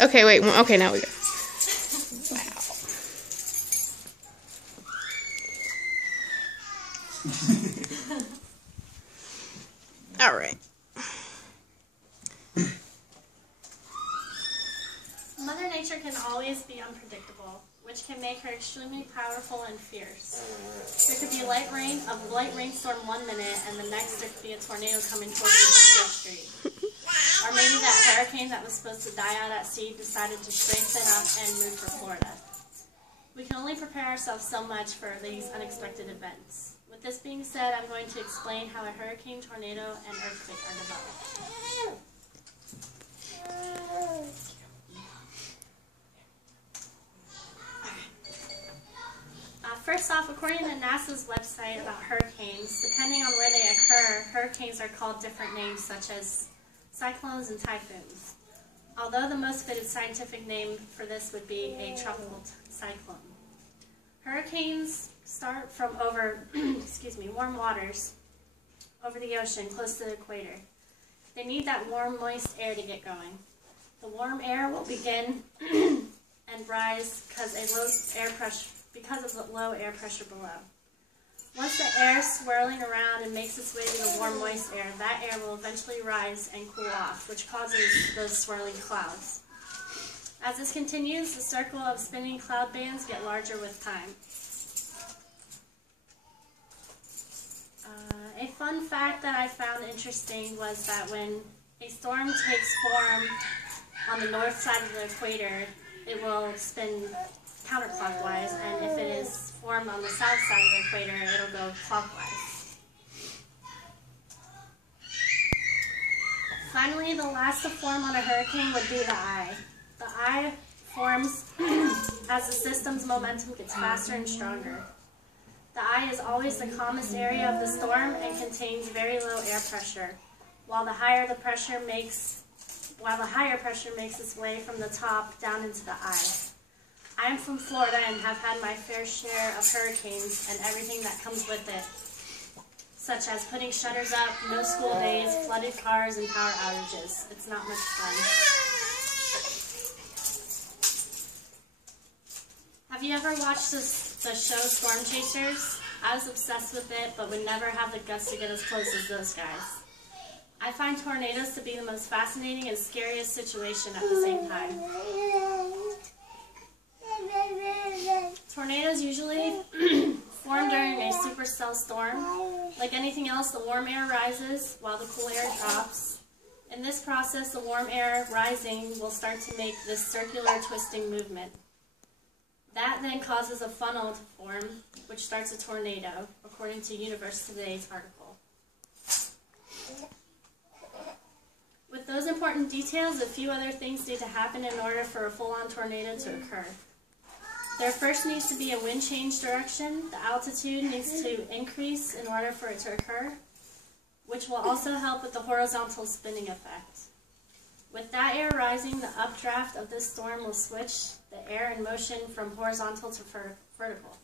Okay, wait. Okay, now we go. Wow. All right. Mother Nature can always be unpredictable, which can make her extremely powerful and fierce. There could be a light rainstorm one minute, and the next there could be a tornado coming towards you on the street. Or maybe that hurricane that was supposed to die out at sea decided to strengthen up and move for Florida. We can only prepare ourselves so much for these unexpected events. With this being said, I'm going to explain how a hurricane, tornado, and earthquake are developed. First off, according to NASA's website about hurricanes, depending on where they occur, hurricanes are called different names such as cyclones and typhoons. Although the most fitted scientific name for this would be a tropical cyclone. Hurricanes start from over warm waters over the ocean close to the equator. They need that warm, moist air to get going. The warm air will begin and rise because of the low air pressure below. Once the air is swirling around and makes its way to the warm, moist air, that air will eventually rise and cool off, which causes those swirling clouds. As this continues, the circle of spinning cloud bands get larger with time. A fun fact that I found interesting was that when a storm takes form on the north side of the equator, it will spin counterclockwise, and if it is formed on the south side of the equator, it'll go clockwise. Finally, the last to form on a hurricane would be the eye. The eye forms as the system's momentum gets faster and stronger. The eye is always the calmest area of the storm and contains very low air pressure, while the higher pressure makes its way from the top down into the eye. I am from Florida and have had my fair share of hurricanes and everything that comes with it, such as putting shutters up, no school days, flooded cars, and power outages. It's not much fun. Have you ever watched the show Storm Chasers? I was obsessed with it, but would never have the guts to get as close as those guys. I find tornadoes to be the most fascinating and scariest situation at the same time. Tornadoes usually form during a supercell storm. Like anything else, the warm air rises while the cool air drops. In this process, the warm air rising will start to make this circular twisting movement. That then causes a funnel to form, which starts a tornado, according to Universe Today's article. With those important details, a few other things need to happen in order for a full-on tornado to occur. There first needs to be a wind change direction. The altitude needs to increase in order for it to occur, which will also help with the horizontal spinning effect. With that air rising, the updraft of this storm will switch the air in motion from horizontal to vertical.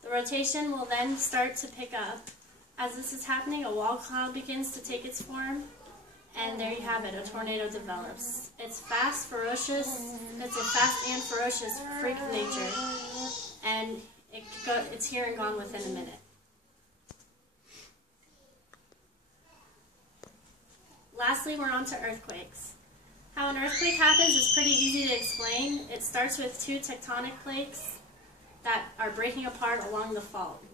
The rotation will then start to pick up. As this is happening, a wall cloud begins to take its form, and there you have it, a tornado develops. It's a fast and ferocious freak of nature, and it's here and gone within a minute. Lastly, we're on to earthquakes. How an earthquake happens is pretty easy to explain. It starts with two tectonic plates that are breaking apart along the fault.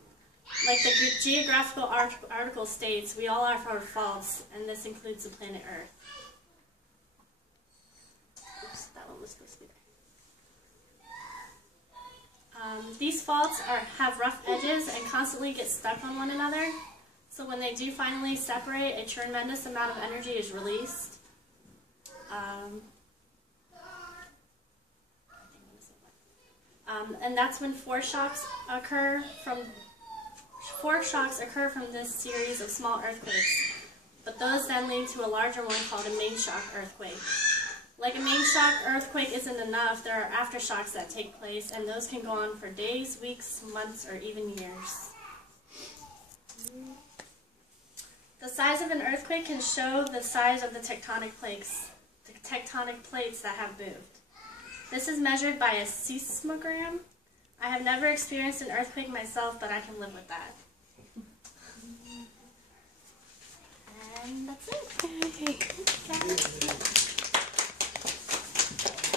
Like the geographical article states, we all have our faults, and this includes the planet Earth. Oops, that one was supposed to be there. These faults have rough edges and constantly get stuck on one another. So when they do finally separate, a tremendous amount of energy is released. And that's when foreshocks occur from this series of small earthquakes. But those then lead to a larger one called a main shock earthquake. Like a main shock earthquake isn't enough, there are aftershocks that take place, and those can go on for days, weeks, months, or even years. The size of an earthquake can show the size of the tectonic plates tectonic plates that have moved. This is measured by a seismogram. I have never experienced an earthquake myself, but I can live with that. And that's it. I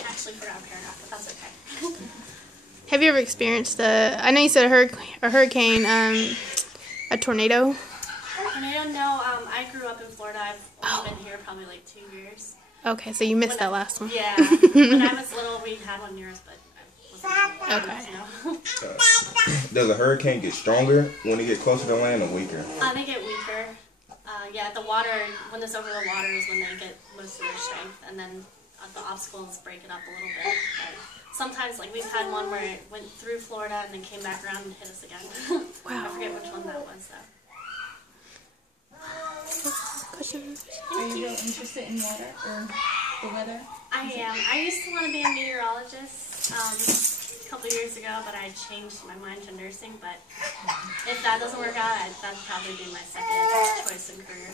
actually forgot a paragraph, but that's okay. Have you ever experienced I know you said a hurricane, a tornado? Tornado? No. I grew up in Florida. I've only been here probably like 2 years. Okay, so you missed that last one. Yeah. When I was little, we had one near us, but I wasn't. Okay. Does a hurricane get stronger when it gets closer to land or weaker? They get weaker. Yeah, the water, when it's over the water is when they get most of their strength, and then the obstacles break it up a little bit. But sometimes, like, we've had one where it went through Florida and then came back around and hit us again. Wow. I forget which one that was, though. Questions? Are you real interested in water or the weather? I am. I used to want to be a meteorologist a couple years ago, but I changed my mind to nursing. But if that doesn't work out, that'd probably be my second choice in career.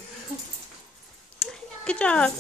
Good job.